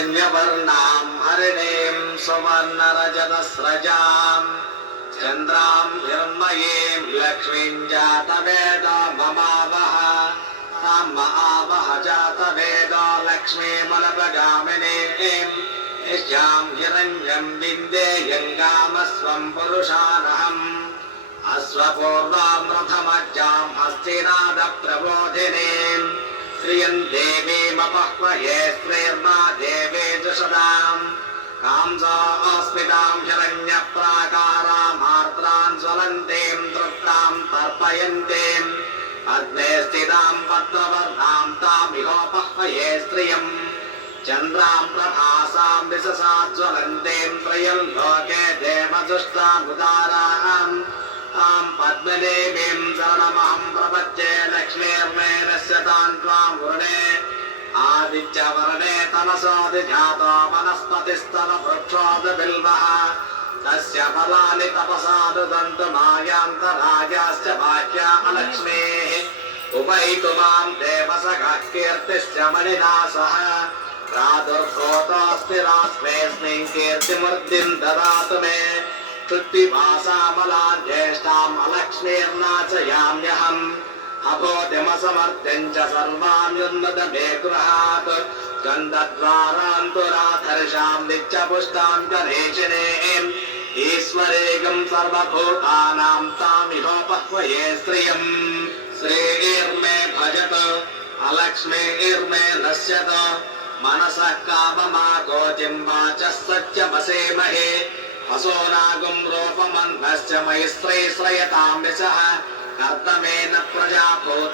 हिरण्यवर्णां हरिणीं सुवर्णरजतस्रजां चन्द्रां हिरण्मयीं लक्ष्मीं जातवेद ममावह तां महावह जातवेद लक्ष्मीमनपगामिनीं यस्यां हिरण्यं विन्देयं कामस्वं पुरुषानहम् अश्वपूर्वां रथमज्जां हस्तिनादप्रबोधिनीं श्रियं देवीमपह्वये श्रीर्मा देवी जुषदां कांसास्मितां हिरण्यप्राकारामार्द्रां ज्वलन्तीं तृप्तां तर्पयन्तीम् अग्ने स्थितां पद्मवर्णां तामिहोपह्वये श्रियं चन्द्रां प्रभासां विशसाज्वलन्तीं त्रयं लोके देवदुष्टामुदाराम् तां पद्मदेवीं शरणमहं प्रपद्ये लक्ष्मीर्मे नश्यतां त्वां वरुणे आदित्यवर्णे तमसादिजातो वनस्पतिस्तववृक्षोदबिल्वः तस्य फलानि तपसादुदन्तु मायान्तरायाश्च भाग्या अलक्ष्मीः उपैतु मां देवसखः कीर्तिश्च मणिना सह प्रादुर्भूतोऽस्ति रास्मेऽस्मिन् कीर्तिमूर्तिं ददातु मे क्षुत्पिपासामलां ज्येष्ठाम् अलक्ष्मीर्नाशयाम्यहम् अभूतिमसमर्थ्यं च सर्वाण्युन्नत मे गृहात् गन्धद्वारान्तुराधर्षां नित्यपुष्टां गणेशिनीं ईश्वरेयं सर्वभूतानां तामिहोपह्वये श्रियं श्रीर्मे भजत अलक्ष्मीर्मे नश्यत मनसः काममागोतिं वाचः सत्यमसेमहे असोनागुं रूपमन्नश्च मयि श्रेयतां यशः कर्दमेन प्रजाभूता